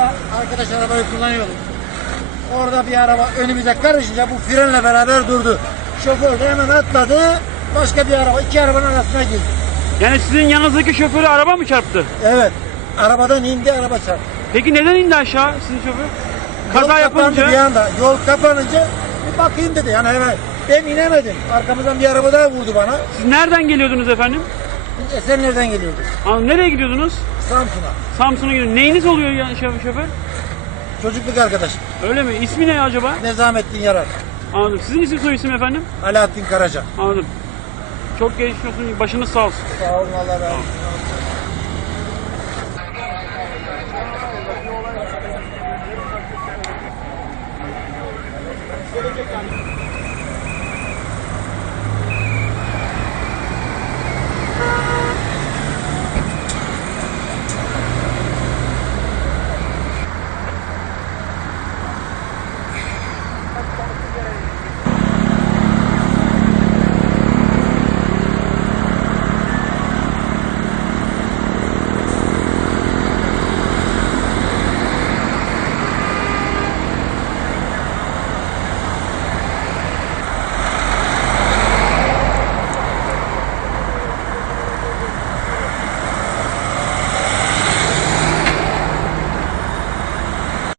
Arkadaş arabayı kullanıyordum. Orada bir araba önümüze karışınca bu frenle beraber durdu. Şoför de hemen atladı. Başka bir araba, iki arabanın arasına girdi. Yani sizin yanınızdaki şoförü araba mı çarptı? Evet. Arabadan indi araba çarptı. Peki neden indi aşağı sizin şoför? Kaza yol yapınca bir anda. Yol kapanınca bir bakayım dedi. Yani hemen ben inemedim. Arkamızdan bir araba daha vurdu bana. siz nereden geliyordunuz efendim? Biz Esenler'den geliyorduk. Aa, nereye gidiyordunuz? Samsun'a. Samsun'a gidiyordunuz. Neyiniz oluyor ya şoför? şoför? Çocukluk arkadaşım. Öyle mi? İsmi ne acaba? Nezamettin Yarar. Anladım. Sizin isim soy isim efendim? Alaaddin Karaca. Anladım. Çok geçmiş olsun. Başınız sağ olsun. Sağ olun Allah razı olsun.